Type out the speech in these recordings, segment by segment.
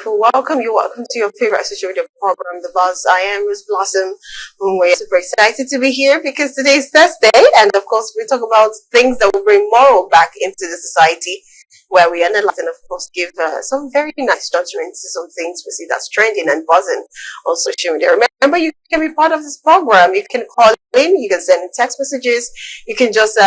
beautiful. Welcome. You're welcome to your favorite social media program, The Buzz. I am Rose Blossom. We're super excited to be here because today is Thursday. And of course, we talk about things that will bring moral back into the society, where we analyze and of course give some very nice judgments to some things we see that's trending and buzzing on social media. Remember, you can be part of this program. You can call in, you can send in text messages, you can just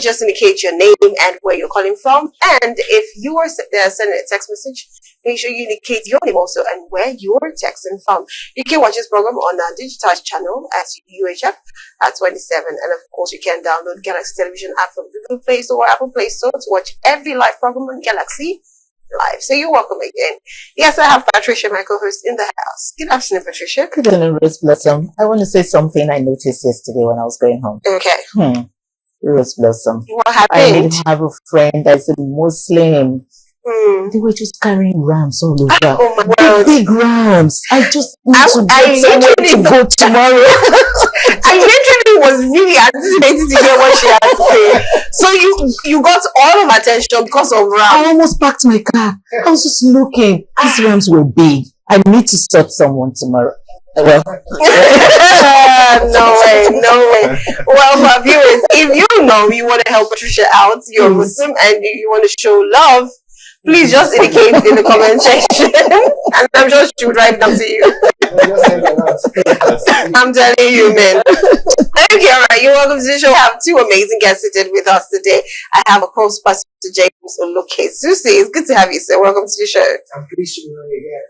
just indicate your name and where you're calling from. And if you are sending a text message, make sure you indicate your name also and where you're texting from. You can watch this program on our digital channel at UHF at 27, and of course you can download Galaxy Television app from Google Play Store or Apple Play Store to watch every live program on Galaxy Live. So you're welcome again. Yes, I have Patricia, my co-host, in the house. Good afternoon, Patricia. Good afternoon, Rose Blossom. I want to say something I noticed yesterday when I was going home. Okay. Rose Blossom. What happened? I have a friend that's a Muslim. They were just carrying rams all over. Oh my God. Big rams. I just need to go tomorrow. I literally was really anticipating to hear what she had to say. So you got all of attention because of rams. I almost parked my car. I was just looking. These rams were big. I need to sort someone tomorrow. Well, no way. Well, for viewers, if you know you want to help Patricia out, you're Muslim and you want to show love, please just indicate in the comment section and I'm sure she would write down to you. I'm telling you, man. Okay, all right. You're welcome to the show. We have two amazing guests seated with us today. I have, of course, Pastor James Oloke. Susie, it's good to have you, sir. Welcome to the show. I'm pleased to be here.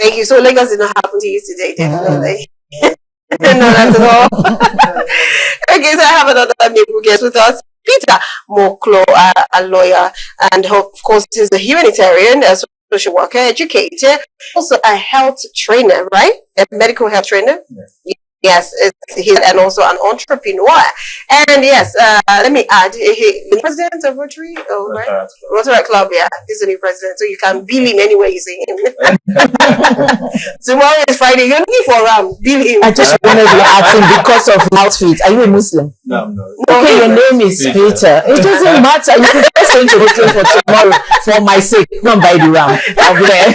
Thank you. So Lagos did not happen to you today, definitely. No, not at all. Okay, so I have another amiable guest with us, Peter Moklo, a lawyer, and of course he's a humanitarian, a social worker, educator, also a health trainer, right? A medical health trainer. Yes, he's and also an entrepreneur. And yes, let me add, he's the president of Rotary, right? Rotary Club, yeah. He's a new president, so you can bill him anywhere you see him. Tomorrow is Friday. You're looking for bill him. I just wanted to ask him because of outfit. Are you a Muslim? No. Okay, your name is Peter. It doesn't matter. You can just send to Rotary for tomorrow for my sake. Don't buy the ram. I'll be there.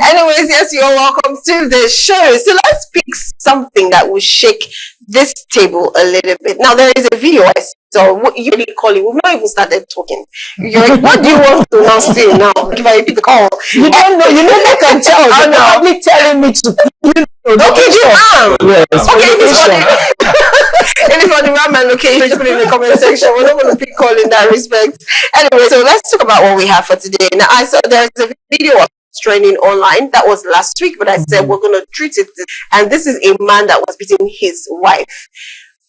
Anyways, yes, you're welcome to the show. So let's pick something that will shake this table a little bit. Now, there is a video I saw. What you really call it? We've not even started talking. You're like, what do you want to now say now? If I repeat the call. You don't know. You never can tell. You're probably telling me to. Okay, you are. Yes. Okay, if it's for the ram and location, just put it in the comment section. We're not going to pick call in that respect. Anyway, so let's talk about what we have for today. Now, I saw there's a video of training online that was last week, but I said we're going to treat it, and this is a man that was beating his wife.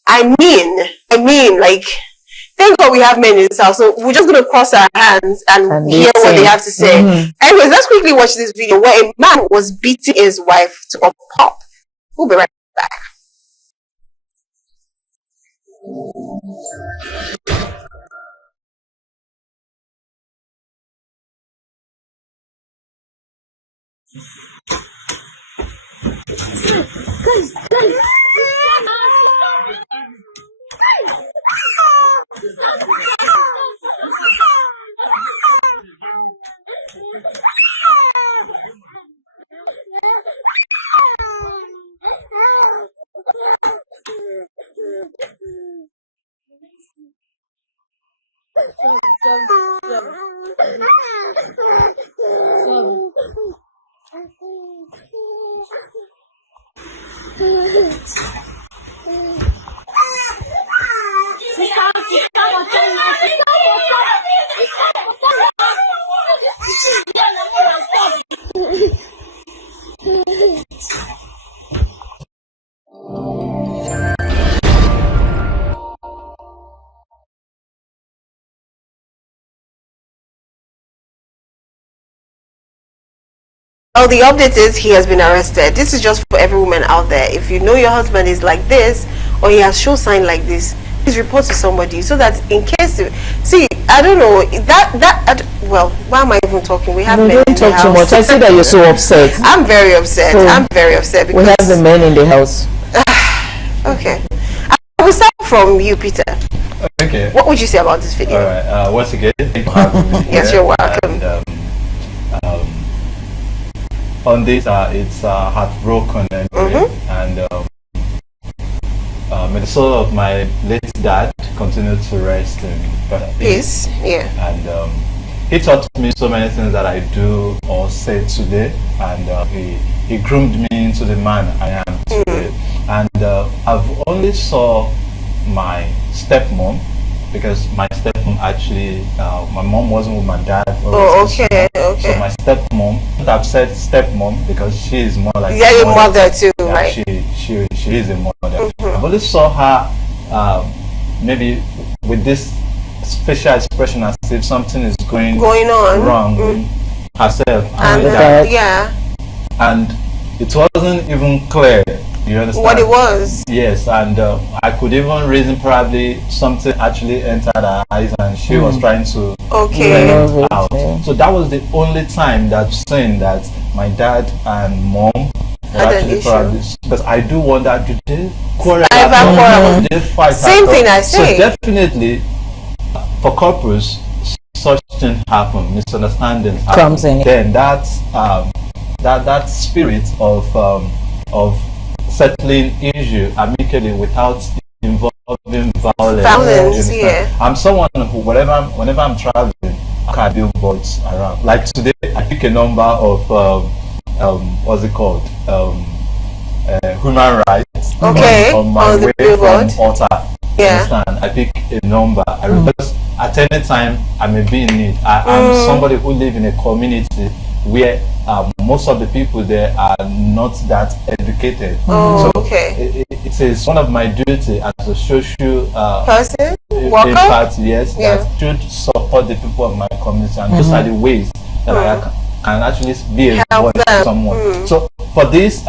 I mean, like, thank God we have men in this house, so we're just going to cross our hands and hear what they have to say. Anyways, let's quickly watch this video where a man was beating his wife to a pulp. We'll be right back. Well, the update is he has been arrested. This is just for every woman out there. If you know your husband is like this or he has show sign like this, please report to somebody so that in case I don't know well, why am I even talking? We have men don't in the talk house. too much. I see that you're so upset. I'm very upset. So, I'm very upset because we have the men in the house. Okay, I will start from you, Peter. Okay. What would you say about this video? All right. Once again, thank you for having me. Yes, you're welcome. And, on this, it's heartbroken anyway, and may the soul of my late dad continue to rest in peace. Yeah. And he taught me so many things that I do or say today, and he groomed me into the man I am today. And I've only saw my stepmom, because my stepmom actually, my mom wasn't with my dad. Oh, okay, okay. So my stepmom, I've said stepmom because she is more like your mother too, yeah, right? She is a mother. I've only saw her maybe with this facial expression as if something is going on wrong with herself and dad. Yeah. And it wasn't even clear. You understand what it was? Yes, and I could even reason probably something actually entered her eyes and she was trying to bring it out. So that was the only time that saying that my dad and mom were actually probably, because I do wonder, do they quarrel? Do they fight? Same thing I say. So definitely for couples, such things happen, misunderstandings happen. Then that spirit of settling issue amicably without involving violence. Yeah. I'm someone who, whenever I'm traveling, I can billboards around. Like today, I pick a number of what's it called? Human rights. Okay. On my way billboard. from Otta. Yeah. Understand? I pick a number. Because at any time I may be in need. I'm somebody who live in a community where most of the people there are not that educated. So it is one of my duty as a social person, impact, yes, that should support the people of my community, and those are the ways that I can actually be a voice to someone. So for this,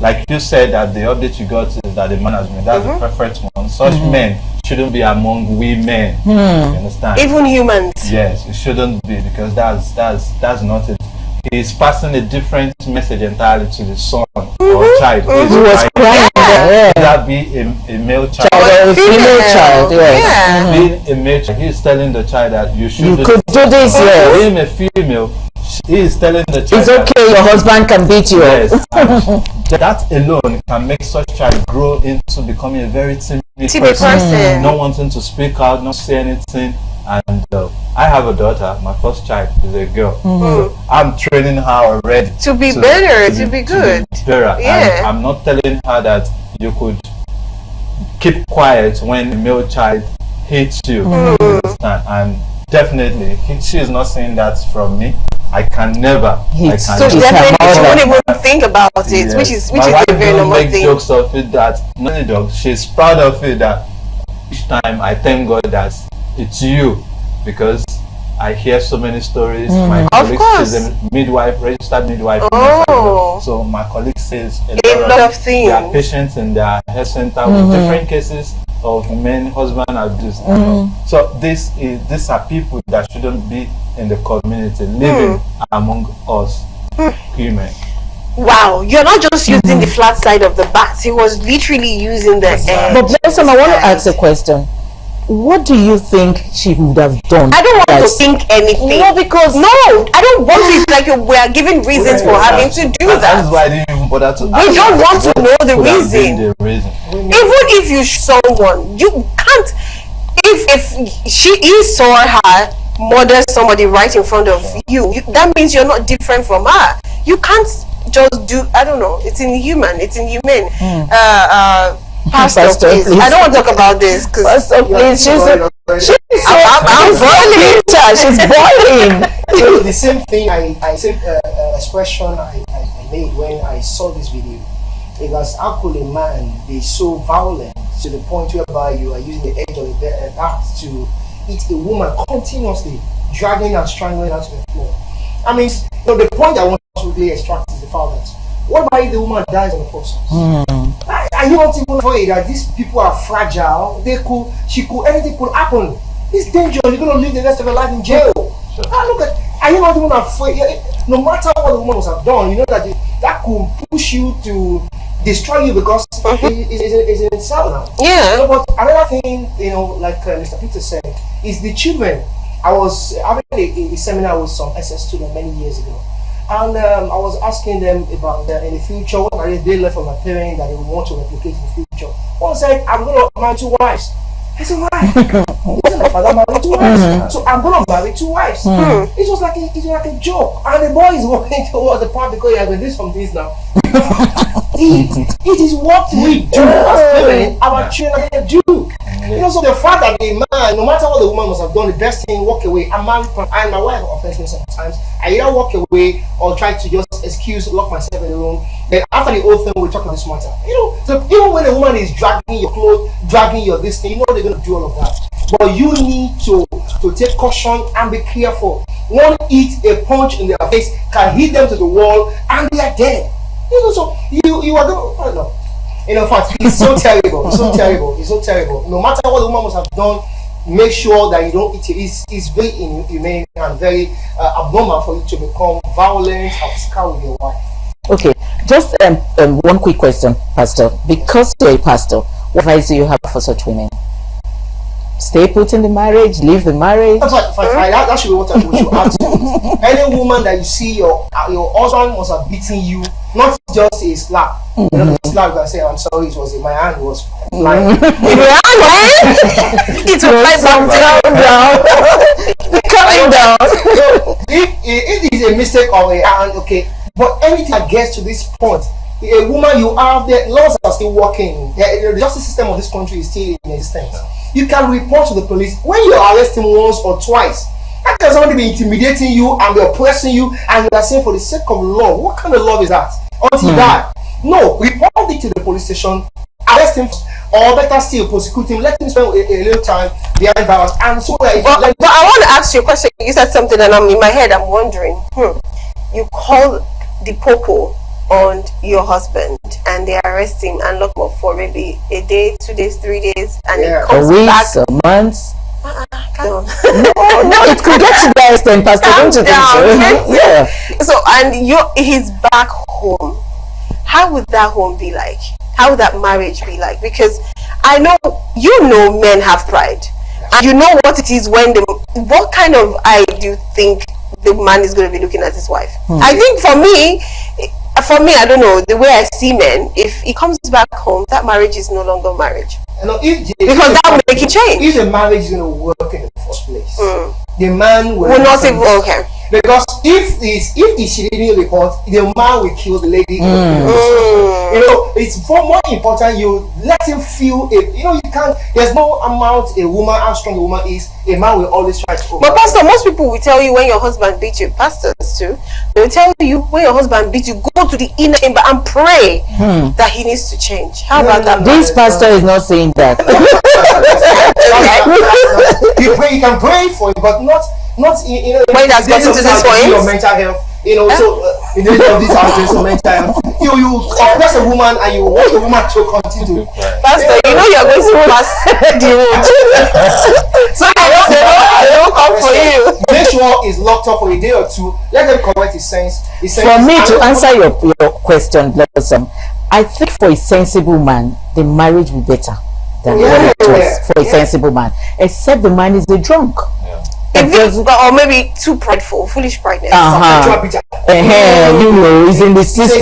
like you said, that the update you got is that the man has been, that's the perfect one. Such men shouldn't be among women. You understand? Even humans. Yes, it shouldn't be, because that's not it. He's passing a different message entirely to the son or child who was crying. That be a male child or a female child. Yes. Being a male child, he's telling the child that you could do this. Yes. Being a female, he is telling the child it's okay, your husband can beat you. Yes. That alone can make such child grow into becoming a very timid person, not wanting to speak out, not say anything. And I have a daughter. My first child is a girl. I'm training her already to be better, to be good. To be better. Yeah. And I'm not telling her that you could keep quiet when a male child hates you. Understand? And definitely, she is not saying that from me. I can never. So definitely, she won't even think about it, yes. which is a very normal thing. Make jokes of it that not a dog. She's proud of it that each time I thank God that it's you, because I hear so many stories. My colleague is a midwife, registered midwife. So my colleague says a lot of things. There are patients in their health center with different cases of men, husband abuse. So these are people that shouldn't be in the community, living among us women. Wow, you're not just using the flat side of the bat. He was literally using the edge. But Blessing, I want to ask a question. What do you think she would have done? I don't want to think anything. No, because I don't want to. Like we are giving reasons for having to do that. That's why I didn't even bother to. We don't want to know the reason. Even if you someone, you can't. If he saw her murder somebody right in front of you, that means you're not different from her. You can't just do. I don't know. It's inhuman. It's inhumane. Pastor, please. I don't want to talk about this because Pastor, please. I'm boiling. She's boiling. So the same thing expression I made when I saw this video. It was how could a man be so violent to the point whereby you are using the edge of the axe to hit a woman continuously, dragging and strangling her to the floor. I mean, the point I want to really extract is the fact that what about if the woman dies in the process? Are you not even afraid that these people are fragile? Anything could happen. It's dangerous. You're going to live the rest of your life in jail. Sure. Are you not even afraid? No matter what the woman must have done, you know that that could push you to destroy you because it's in cell now. Yeah. But another thing, like Mr. Peter said, is the children. I was having a seminar with some SS students many years ago, And I was asking them about in the future, what are they left from my parents that they want to replicate in the future. One said, I'm going to marry 2 wives. I said, why? Wasn't my father married 2 wives? So I'm going to marry 2 wives. It was like a joke. And the boy is walking towards the part because he has been doing some things now. It is what we do as parents, our children do. You know, so the fact that the man, no matter what the woman must have done, the best thing, walk away. I'm married, and my wife offends me sometimes. I either walk away or try to just excuse, lock myself in the room. Then after the whole thing, we'll talk about this matter. You know, so even when a woman is dragging your clothes, dragging your this thing, you know they're going to do all of that. But you need to take caution and be careful. One hit, a punch in their face can hit them to the wall and they are dead. You know, so you are going. I don't know. You know, in fact, it's so terrible. It's so terrible. It's so terrible. No matter what the woman must have done, make sure that you don't eat it. It's very inhumane and very abnormal for you to become violent and physical with your wife. Okay, just one quick question, Pastor. Because you're a pastor, what advice do you have for such women? Stay put in the marriage, leave the marriage. That should be what I should ask you. Any woman that you see your husband must have beaten you, not just a slap. You know, the slap you can say, I'm sorry, it was in my hand, was flying. It will fly down. Coming down. If it is a mistake of a hand, okay. But anything that gets to this point, a woman you have, the laws are still working. The justice system of this country is still in existence. You can report to the police when you arrest him once or twice. How can somebody be intimidating you and be oppressing you and you are saying for the sake of love? What kind of love is that? Until you die. No, report it to the police station, arrest him, or better still, prosecute him, let him spend a little time behind bars. And so that but I want to ask you a question. You said something and I'm in my head, I'm wondering. You call the popo on your husband and they arrest him and lock him up for maybe a day, 2 days, 3 days, and it comes back a months. No, it could get to that extent, Pastor. Don't you think so? Yeah. So and he's back home. How would that home be like? How would that marriage be like? Because I know men have pride, and you know what it is when what kind of eye do you think the man is going to be looking at his wife? I think for me, I don't know, the way I see men, if he comes back home, that marriage is no longer marriage. You know, because that will make it change. If the marriage is going to work in the first place, the man will not even okay. Because if she didn't report, the man will kill the lady. You know, it's more important you let him feel it. You know, you can't. There's no amount a woman, how strong a woman is, a man will always try to. But Pastor, most people will tell you when your husband beats you. Pastors too, they will tell you when your husband beats you, go to the inner chamber and pray that he needs to change. How about that? This pastor is not saying that. You can pray for it, but not you know. When that's gotten to this point, your mental health. You know, so in the of these houses, so mental health. You oppress a woman and you want the woman to continue. Pastor, you know you're going to pass the road. So I don't come for you. Make sure it's locked up for a day or two. Let them correct his sense. For me to answer your question, Blossom, I think for a sensible man, the marriage will be better than what it was for a sensible man. Except the man is a drunk. Or maybe too prideful, foolish pride. You know, he's in the system.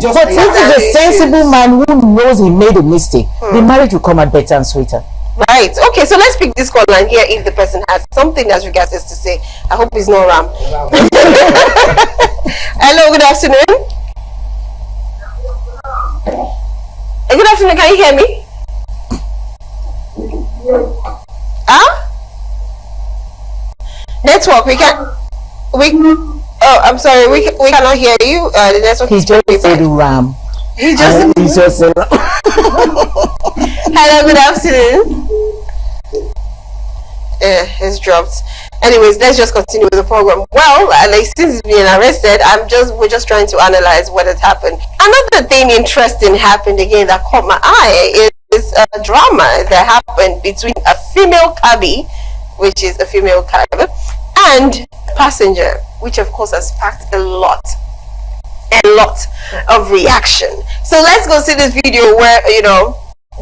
But if he's a sensible man who knows he made a mistake, the marriage will come out better and sweeter. Right. Okay, so let's pick this call and hear if the person has something as regards this to say. I hope it's not Ram. Hello, good afternoon. Good afternoon, can you hear me? Huh? Network, I'm sorry, we cannot hear you. The network he just said Ram. He just said Ram. Hello, good afternoon. It's dropped. Anyways, let's just continue with the program. Well, like since he's been arrested, we're just trying to analyze what has happened. Another thing interesting happened again that caught my eye is a drama that happened between a female cabbie, which is a female cab, and passenger, which of course has sparked a lot of reaction. So let's go see this video where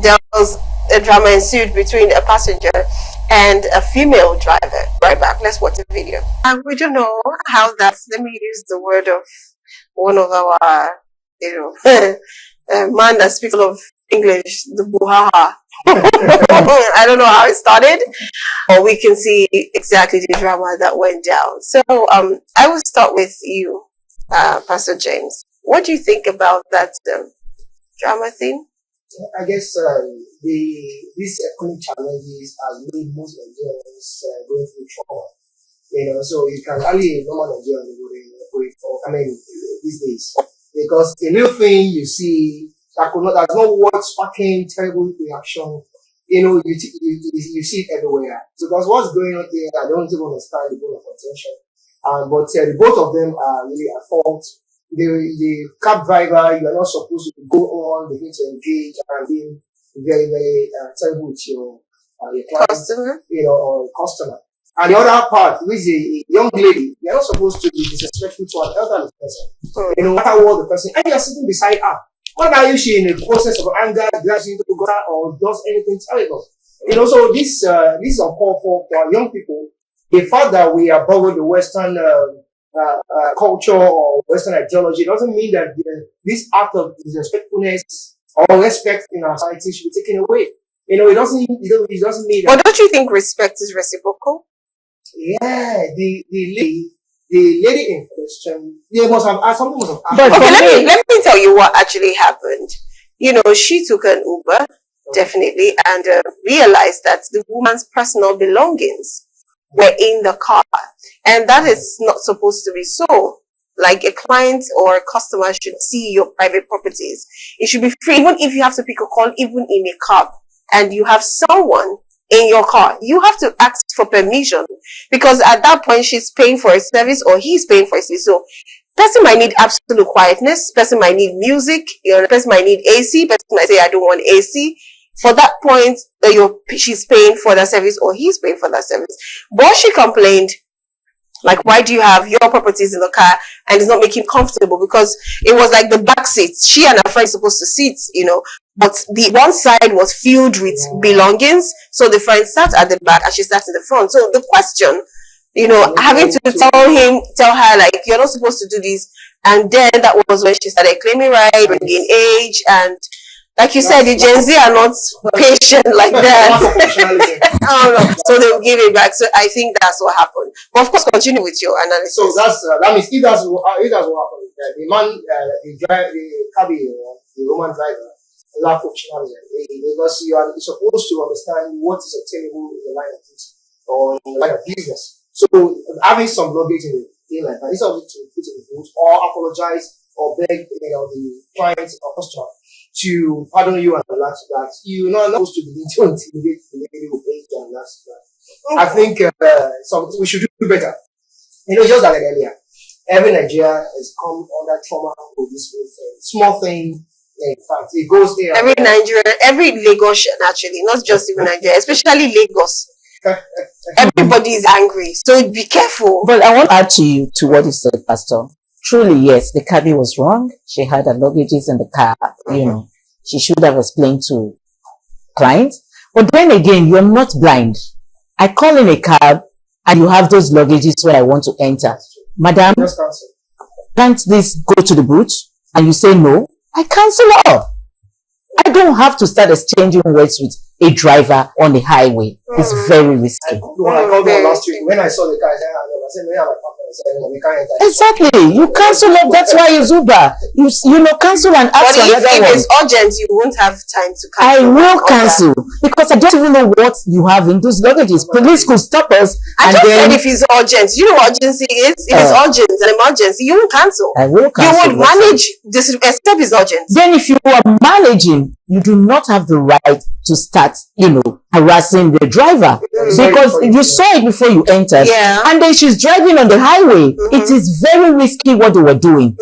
there was a drama ensued between a passenger and a female driver. Right back, let's watch the video. We don't know how that, let me use the word of one of our, man that speaks of English, the buhaha. I don't know how it started, or we can see exactly the drama that went down. So I will start with you, Pastor James. What do you think about that drama theme? I guess these economic challenges are made most Nigerians going through trauma. So you can only normal Nigerian going for, these days, because a little thing you see that's not what sparking terrible reaction. You see it everywhere. Because what's going on here, I don't even understand the bone of contention. But the both of them are really at fault. The cab driver, you are not supposed to go on, begin to engage and being very, very terrible with your client, Customer, or customer. And the other part, which is a young lady, you are not supposed to be disrespectful to an elderly person. No matter what the person, and you are sitting beside her. What are you she in the process of anger, grasping to go or does anything terrible? So this is uncalled for our young people. The fact that we are borrowed the Western culture or Western ideology doesn't mean that this act of disrespectfulness or respect in our society should be taken away. It doesn't mean that. But don't you think respect is reciprocal? Yeah, the lady in question, something must have happened. But okay, let me tell you what actually happened. She took an Uber, definitely, and realized that the woman's personal belongings were in the car. And that is not supposed to be so. Like a client or a customer should see your private properties. It should be free, even if you have to pick a call, even in a cab, and you have someone in your car. You have to ask for permission, because at that point she's paying for a service or he's paying for a service. So person might need absolute quietness, person might need music, person might need AC, person might say I don't want AC. For that point, she's paying for that service or he's paying for that service. But she complained, like, why do you have your properties in the car and it's not making comfortable? Because it was like the back seat. She and her friend supposed to sit, but the one side was filled with belongings. So the friend sat at the back and she sat in the front. So the question, having to tell her, like, you're not supposed to do this. And then that was when she started claiming right, bringing age, and like you said, the Gen Z are not patient like that. So they'll give it back. So I think that's what happened. But of course, continue with your analysis. So that means if that's what happened, the man, the cabby, the Roman driver, lack of functionality, because you are supposed to understand what is obtainable in the line of business or in the line of business. So having some luggage in the thing like that, instead of it to put in the boot or apologize or beg the client or customer to pardon you and relax that, you're not supposed to begin to intimidate the lady who pays and that's that. I think we should do better. Just like earlier, every Nigeria has come under trauma for this small thing. In fact, it goes there. Every Nigerian, every Lagosian, actually, not just even Nigeria, especially Lagos. Everybody is angry, so be careful. But I want to add to what you said, Pastor. Truly, yes, the cabby was wrong. She had her luggages in the car. She should have explained to clients. But then again, you're not blind. I call in a cab and you have those luggages where I want to enter. Madam, can't this go to the boot? And you say no. I cancel off. I don't have to start exchanging words with a driver on the highway. It's very risky. I called her last week. When I saw the car, I said, we can't enter. Exactly. You cancel off. That's why it's Uber. Cancel and ask for another one. If it's urgent, you won't have time to cancel. I will cancel because I don't even know what you have in those luggages. Police could stop us. I just said if it's urgent. You know what urgency is? If it's urgent, an emergency, you won't cancel. I will cancel. You would manage this, except it's urgent. Then if you are managing, you do not have the right to start, harassing the driver because you saw it before you entered. Yeah. And then she's driving on the highway. It is very risky what they were doing.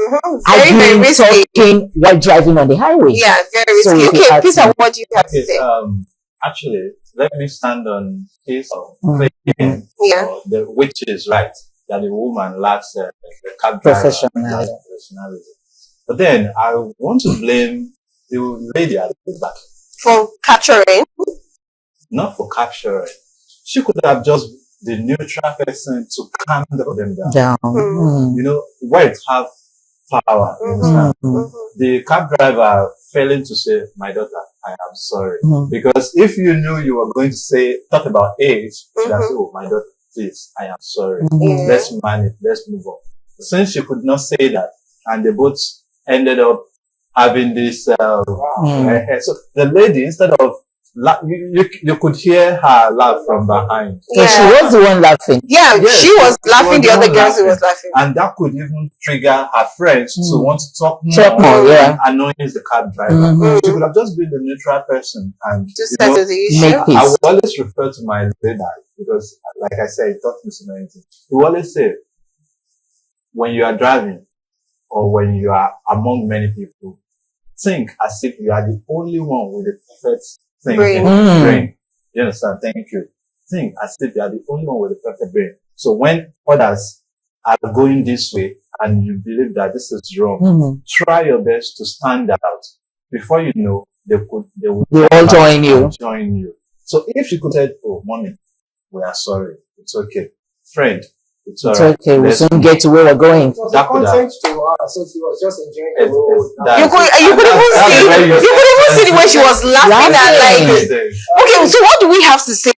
Very risky. Talking while driving on the highway. Yeah, very risky. So okay, Peter, what do you have to say? Actually, let me stand on case of which is right, that the woman lacks the cab driver professionalism. But then I want to blame the lady at the back. For capturing? Not for capturing. She could have just the neutral person to calm them down. Down. You know, words have power. You understand? The cab driver failing to say, "My daughter, I am sorry," because if you knew you were going to talk about age, you'd have said, "Oh, my daughter, please, I am sorry. Let's manage. Let's move on." Since she could not say that, and they both ended up having this. So the lady, instead of you could hear her laugh from behind. Yeah. So she was the one laughing. Yeah, yes, she was laughing. The other girls was laughing, and that could even trigger her friends to want to talk more. Yeah, annoying the cab driver. She could have just been the neutral person and just settle the issue. I will always refer to my leader because, like I said, it taught me so many things. He will always say, when you are driving or when you are among many people, think as if you are the only one with the perfect thing in the brain. You understand? Thank you. Think as if you are the only one with the perfect brain. So when others are going this way and you believe that this is wrong, try your best to stand out. Before you know, they will all join you. So if you could say, "Oh, mommy, we are sorry. It's okay. Friend, it's okay. We'll soon get to where we're going." That content to her, so she was just enjoying the road. You could even see the way she was laughing at like. Okay, so what do we have to say?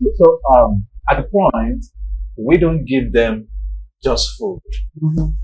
So, at the point, we don't give them just food. Mhm.